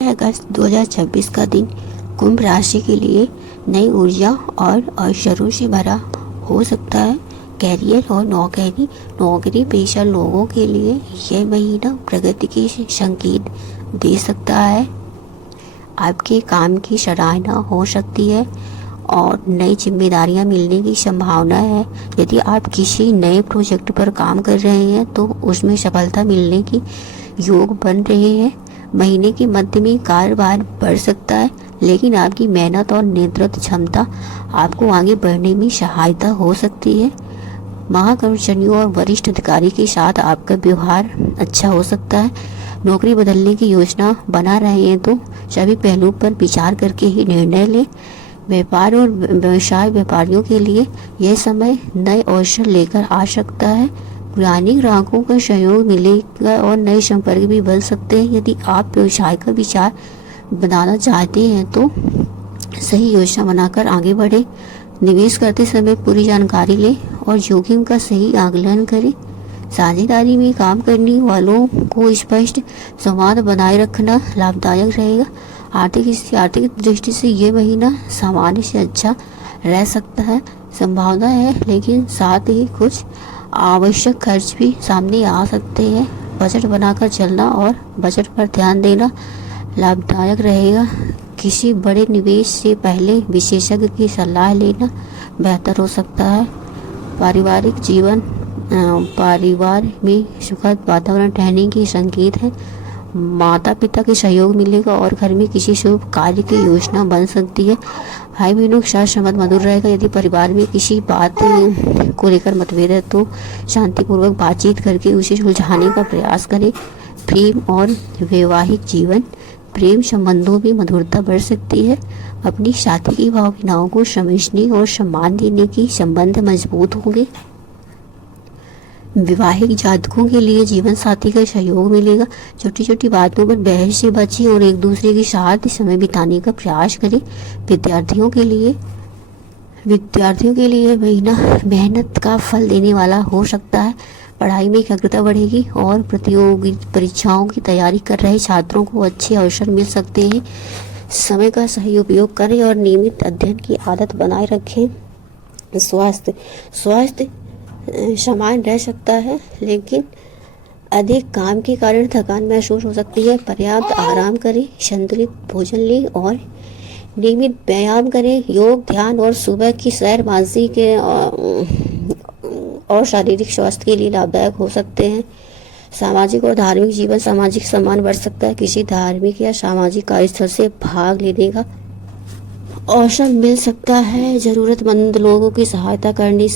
अगस्त 2026 का दिन कुंभ राशि के लिए नई ऊर्जा और अवसरों से भरा हो सकता है। कैरियर और नौकरी पेशा लोगों के लिए यह महीना प्रगति के संकेत दे सकता है। आपके काम की सराहना हो सकती है और नई जिम्मेदारियां मिलने की संभावना है। यदि आप किसी नए प्रोजेक्ट पर काम कर रहे हैं तो उसमें सफलता मिलने की योग बन रहे हैं। महीने के मध्य में कारोबार बढ़ सकता है, लेकिन आपकी मेहनत और नेतृत्व क्षमता आपको आगे बढ़ने में सहायता हो सकती है। महाकर्मचारियों और वरिष्ठ अधिकारी के साथ आपका व्यवहार अच्छा हो सकता है। नौकरी बदलने की योजना बना रहे हैं तो सभी पहलुओं पर विचार करके ही निर्णय लें। व्यापार और व्यवसाय व्यापारियों के लिए यह समय नए अवसर लेकर आ सकता है। पुराने ग्राहकों का सहयोग मिलेगा और नए संपर्क भी बन सकते हैं। यदि आप व्यवसाय का विचार बनाना चाहते हैं तो सही योजना बनाकर आगे बढ़ें। निवेश करते समय पूरी जानकारी लें और जोखिम का सही आकलन करें। साझेदारी में काम करने वालों को स्पष्ट संवाद बनाए रखना लाभदायक रहेगा। आर्थिक दृष्टि से ये महीना सामान्य से अच्छा रह सकता है। संभावना है, लेकिन साथ ही कुछ आवश्यक खर्च भी सामने आ सकते हैं। बजट बनाकर चलना और बजट पर ध्यान देना लाभदायक रहेगा। किसी बड़े निवेश से पहले विशेषज्ञ की सलाह लेना बेहतर हो सकता है। परिवार में सुखद वातावरण रहने के संकेत है। माता पिता के सहयोग मिलेगा और घर में किसी शुभ कार्य की योजना बन सकती है। भाई बहनों के साथ संबंध मधुर रहेगा। यदि परिवार में किसी बात को लेकर मतभेद है तो शांतिपूर्वक बातचीत करके उसे सुलझाने का प्रयास करें। प्रेम और वैवाहिक जीवन, प्रेम संबंधों में मधुरता बढ़ सकती है। अपनी साथी की भावनाओं को समझने और सम्मान देने की संबंध मजबूत होंगे। विवाहिक जातकों के लिए जीवन साथी का सहयोग मिलेगा। छोटी छोटी बातों पर बहस से बचें और एक दूसरे के साथ समय बिताने का प्रयास करें। विद्यार्थियों के लिए महीना मेहनत का फल देने वाला हो सकता है। पढ़ाई में एकाग्रता बढ़ेगी और प्रतियोगी परीक्षाओं की तैयारी कर रहे छात्रों को अच्छे अवसर मिल सकते हैं। समय का सही उपयोग करें और नियमित अध्ययन की आदत बनाए रखें। स्वास्थ्य समान रह सकता है, लेकिन अधिक काम के कारण थकान महसूस हो सकती है। पर्याप्त आराम करें, संतुलित भोजन लें और नियमित व्यायाम करें। योग, ध्यान और सुबह की सैर मानसिक और शारीरिक स्वास्थ्य के लिए लाभदायक हो सकते हैं। सामाजिक और धार्मिक जीवन, सामाजिक सम्मान बढ़ सकता है। किसी धार्मिक या सामाजिक कार्यस्थल से भाग लेने का अवसर मिल सकता है। जरूरतमंद लोगों की सहायता करने